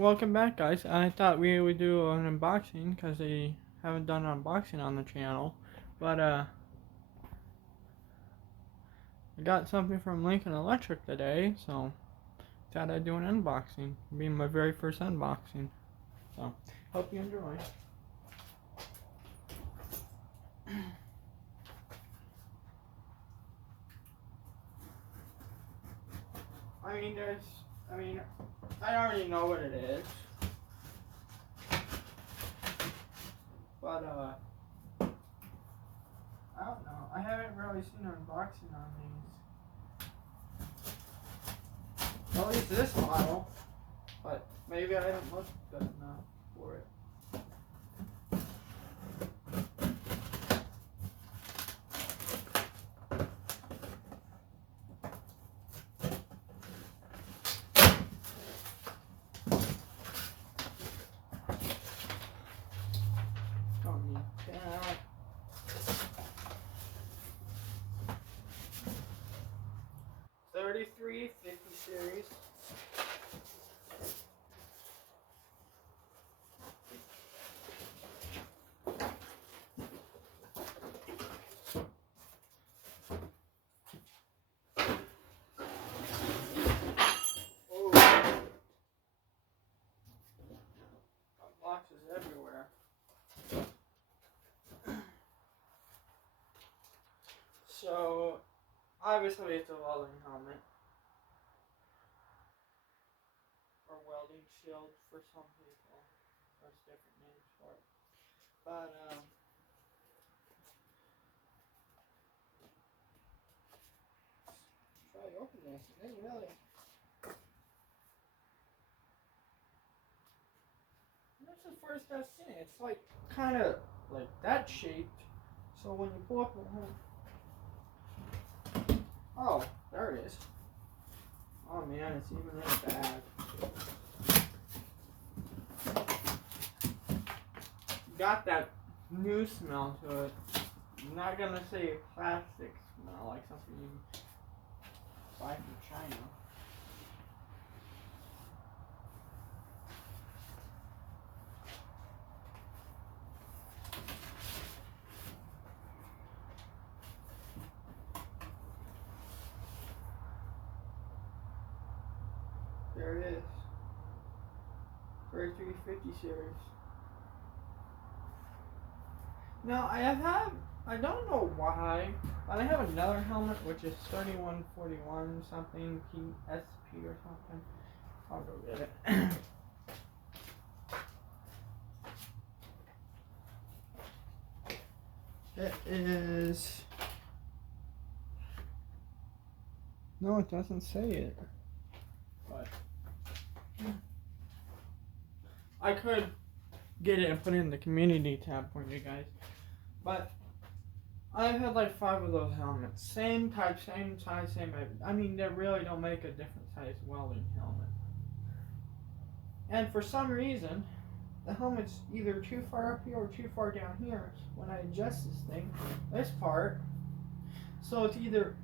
Welcome back, guys. I thought we would do an unboxing because they haven't done an unboxing on the channel. But, I got something from Lincoln Electric today, so thought I'd do an unboxing. It'll be my very first unboxing. So, hope you enjoy. I mean, I already know what it is. But, I don't know. I haven't really seen an unboxing on these. At least this model. But maybe I haven't looked good enough for it. Don't need that. 3350 series. Boxes everywhere. So, obviously it's a welding helmet. Or welding shield for some people. There's different names for it. But, try to open this. It didn't really. This is the first I've seen it. It's like, kind of like that shaped. So when you pull up the oh, there it is. Oh man, it's even in a bag. Got that new smell to it. I'm not gonna say plastic smell like something you buy from China. There it is. 3350 series. Now I don't know why, but I have another helmet which is 3141 something PSP or something. I'll go get it. It is. No, it doesn't say it. But I could get it and put it in the community tab for you guys. But I've had like 5 of those helmets. Same type, same size, same everything. I mean, they really don't make a different size welding helmet. And for some reason, the helmet's either too far up here or too far down here when I adjust this part. So either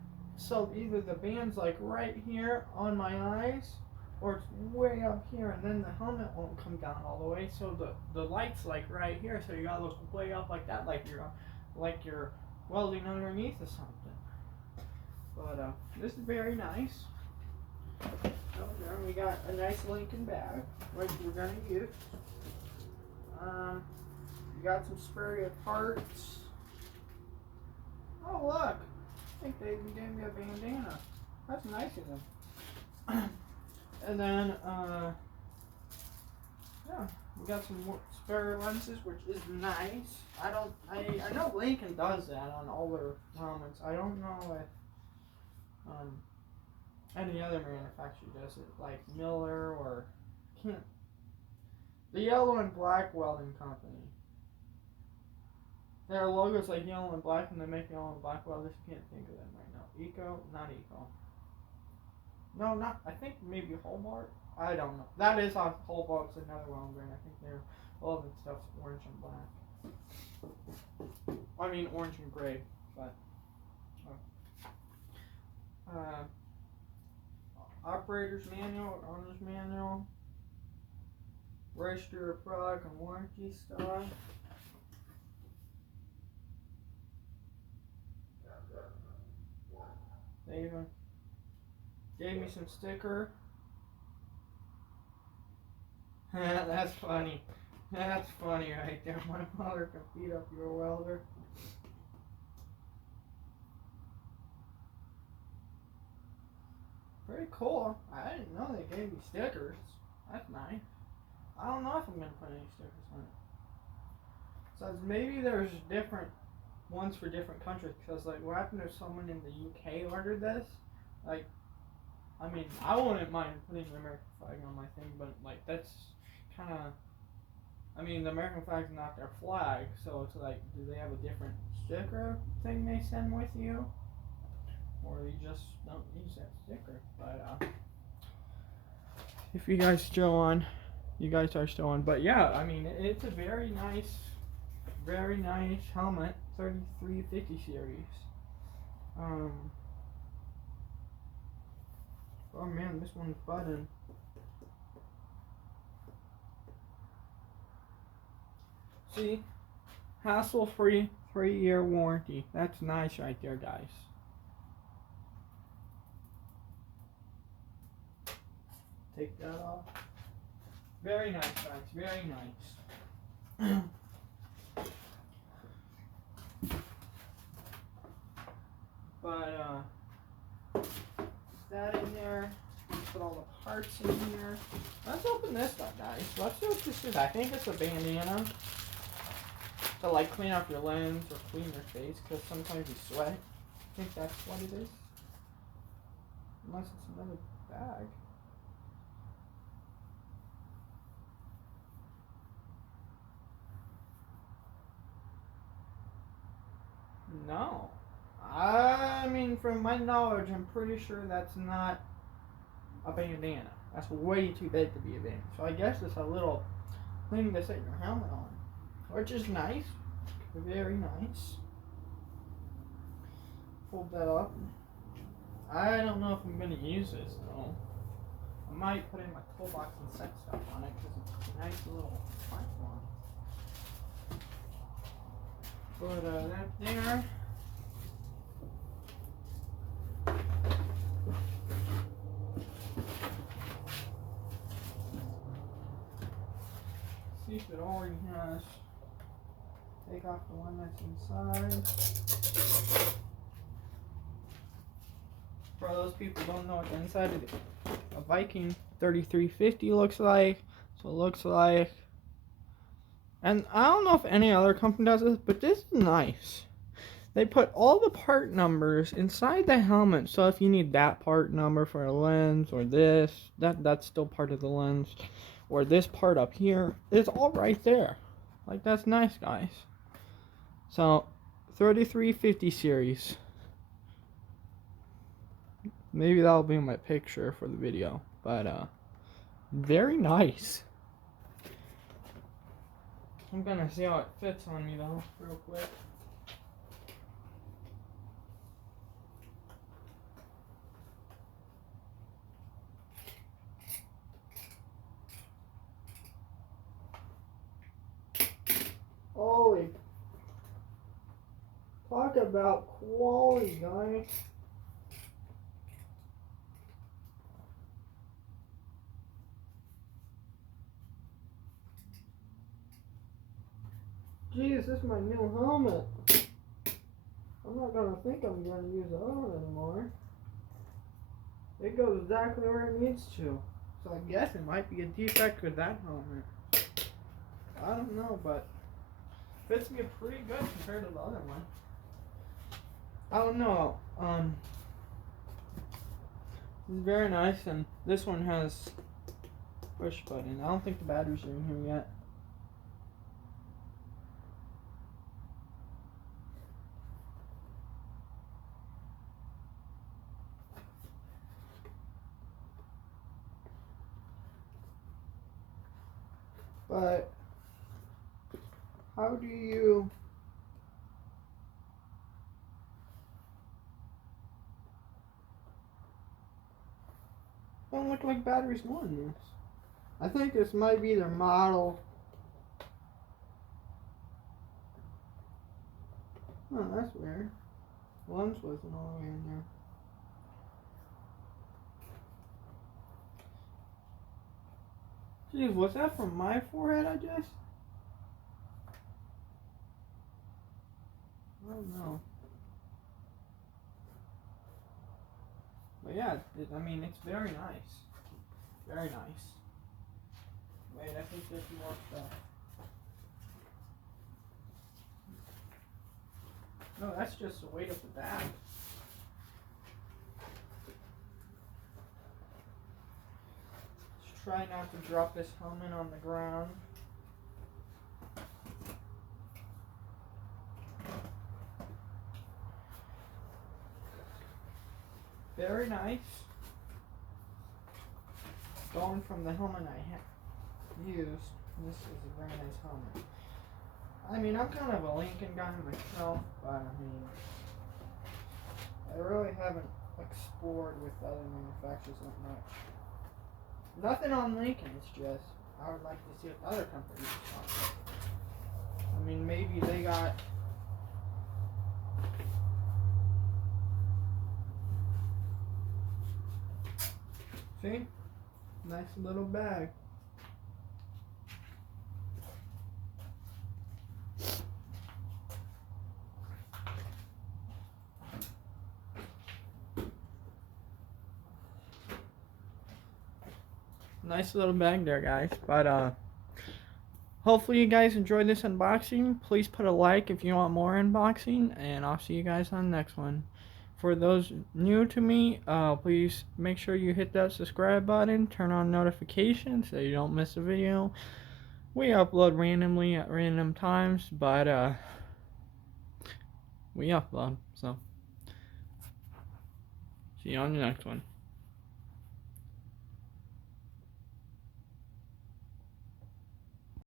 the band's like right here on my eyes, or it's way up here, and then the helmet won't come down all the way. So the light's like right here, so you gotta look way up like that, like you're welding underneath or something. But this is very nice. Oh, there we got a nice Lincoln bag, which we're gonna use. We got some spare parts. Oh look, I think they even gave me a bandana. That's nice of them. And then, yeah, we got some more spare lenses, which is nice. I know Lincoln does that on all their helmets. I don't know if any other manufacturer does it, like Miller or can't. The Yellow and Black Welding Company. Their logo's like yellow and black, and they make yellow and black welders. Can't think of them right now. Eco, not Eco. No, not. I think maybe Hobart. I don't know. That is on Hobart's another welding brand. I think they're all of the stuff's orange and black. I mean orange and gray, but operator's manual, owner's manual. register of product and warranty stuff. They even gave me some sticker. That's funny. That's funny right there. My mother can beat up your welder. Pretty cool. I didn't know they gave me stickers. That's nice. I don't know if I'm gonna put any stickers on it. So maybe there's different ones for different countries. Because like, what happened if someone in the UK ordered this? Like, I mean, I wouldn't mind putting the American flag on my thing, but like that's kind of. I mean, the American flag's not their flag, so it's like, do they have a different sticker thing they send with you? Or you just don't use that sticker. But if you guys still on, you guys are still on. But yeah, I mean, it's a very nice helmet, 3350 series. Oh man, this one's button. See, hassle-free 3-year warranty. That's nice right there, guys. Take that off. Very nice, guys. Very nice. But that in there. Put all the parts in here. Let's open this up, guys. Let's see what this is. I think it's a bandana to like clean off your lens or clean your face, because sometimes you sweat. I think that's what it is. Unless it's another bag. No. I mean, from my knowledge, I'm pretty sure that's not a bandana. That's way too big to be a bandana. So I guess it's a little thing to set your helmet on, which is nice. Very nice. Fold that up. I don't know if I'm going to use this, though. I might put in my toolbox and set stuff on it, because it's a nice little platform. Put that there. See if it already has. Take off the one that's inside. For those people who don't know what the inside of a Viking 3350 looks like. So it looks like, and I don't know if any other company does this, but this is nice. They put all the part numbers inside the helmet, so if you need that part number for a lens, or this, that's still part of the lens, or this part up here, it's all right there. Like, that's nice, guys. So, 3350 series. Maybe that'll be my picture for the video, but very nice. I'm gonna see how it fits on me though, real quick. Holy, talk about quality, guys. Jeez, this is my new helmet. I'm not gonna think I'm gonna use the other one anymore. It goes exactly where it needs to. So I guess it might be a defect with that helmet. I don't know, but fits me pretty good compared to the other one. I don't know. It's very nice, and this one has push button. I don't think the batteries are in here yet. But how do you don't look like batteries going in this? I think this might be their model. Oh, that's weird. Lens wasn't all the way in there. Jeez, was that from my forehead, I guess? I don't know. But yeah, I mean, it's very nice. Very nice. Wait, I think there's more stuff. No, that's just the weight of the bag. Let's try not to drop this helmet on the ground. Very nice. Going from the helmet I used, this is a very nice helmet. I mean, I'm kind of a Lincoln guy myself, but I mean, I really haven't explored with other manufacturers that much. Nothing on Lincoln, it's just, I would like to see what other companies are. I mean, maybe they got... See? Nice little bag. Nice little bag there, guys. But hopefully you guys enjoyed this unboxing. Please put a like if you want more unboxing, and I'll see you guys on the next one. For those new to me, please make sure you hit that subscribe button, turn on notifications so you don't miss a video. We upload randomly at random times, but we upload. So see you on the next one.